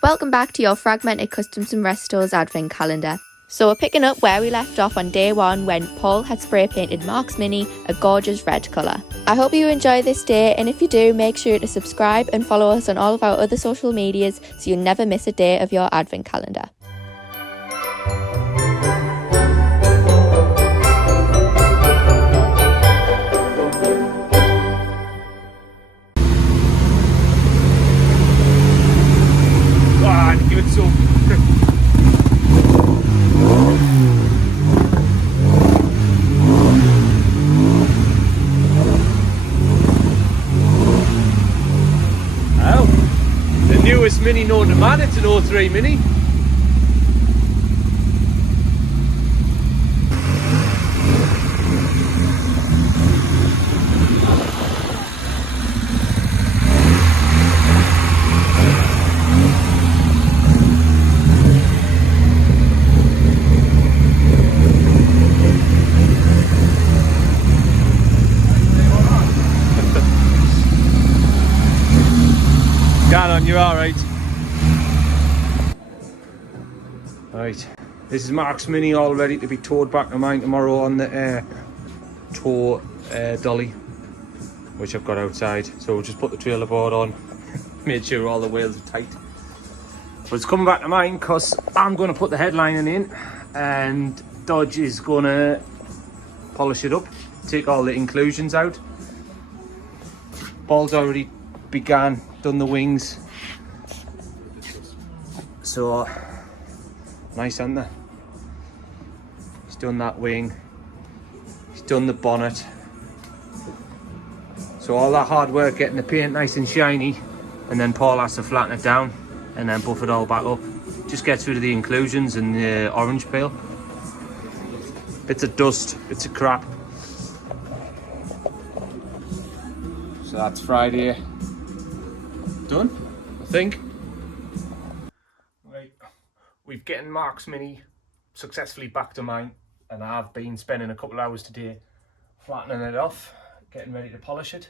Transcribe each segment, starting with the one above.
Welcome back to your Fragmented Customs and Restores Advent Calendar. So we're picking up where we left off on day one when Paul had spray painted Mark's Mini a gorgeous red colour. I hope you enjoy this day, and if you do, make sure to subscribe and follow us on all of our other social medias so you'll never miss a day of your Advent Calendar. Give it some. Oh, the newest Mini known to man, it's an 03 Mini. You're alright. Right, this is Mark's Mini all ready to be towed back to mine tomorrow on the tow dolly, which I've got outside. So we'll just put the trailer board on, made sure all the wheels are tight. But it's coming back to mine because I'm going to put the headlining in and Dodge is going to polish it up, take all the inclusions out. Paul's already done the wings. So nice, aren't they? He's done that wing, he's done the bonnet. So all that hard work getting the paint nice and shiny, and then Paul has to flatten it down and then buff it all back up. Just gets rid of the inclusions and the orange peel. Bits of dust, bits of crap. So that's Friday done, I think. We've getting Mark's Mini successfully back to mine, and I've been spending a couple of hours today flattening it off, getting ready to polish it.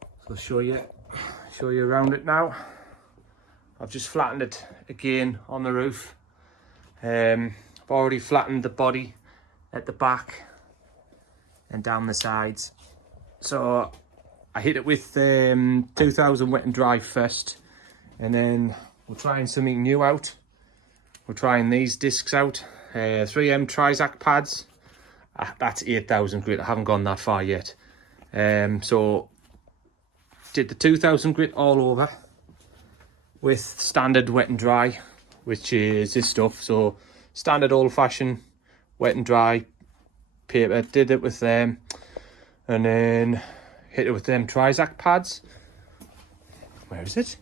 So I'll show you around it now. I've just flattened it again on the roof. I've already flattened the body at the back and down the sides. So I hit it with 2000 wet and dry first, and then we're trying something new out. We're trying these discs out. 3M Trizac pads. That's 8000 grit. I haven't gone that far yet. So did the 2000 grit all over with standard wet and dry, which is this stuff. So standard old-fashioned wet and dry paper. Did it with them, and then hit it with them Trizac pads. Where is it?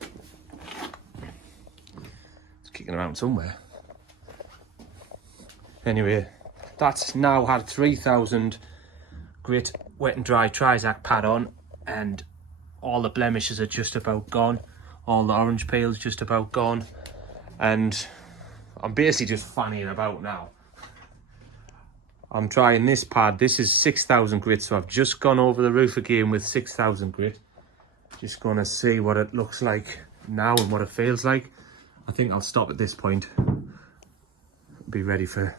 Kicking around somewhere. Anyway, that's now had 3000 grit wet and dry Trizac pad on, and all the blemishes are just about gone, all the orange peel's just about gone, and I'm basically just fannying about now. I'm trying this pad. This is 6000 grit, so I've just gone over the roof again with 6000 grit. Just gonna see what it looks like now and what it feels like. I think I'll stop at this point. Be ready for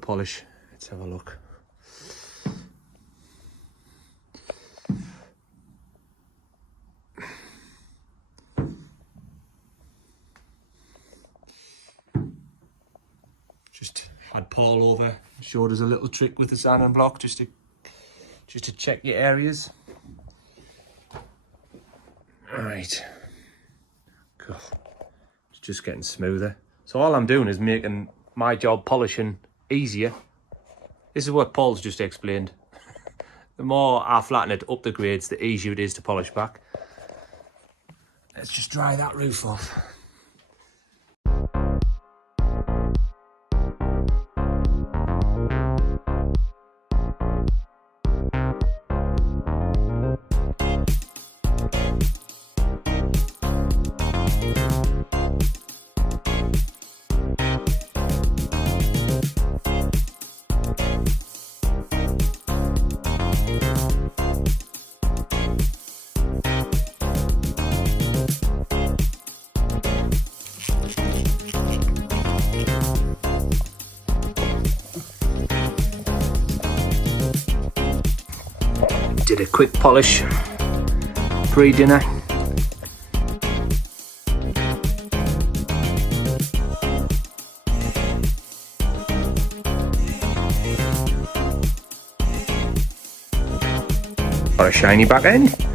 polish. Let's have a look. Just had Paul over, showed us a little trick with the sanding block just to check your areas. All right. Cool. Just getting smoother. So all I'm doing is making my job polishing easier. This is what Paul's just explained. The more I flatten it up the grades, the easier it is to polish back. Let's just dry that roof off. Did a quick polish pre-dinner. Got a shiny back end.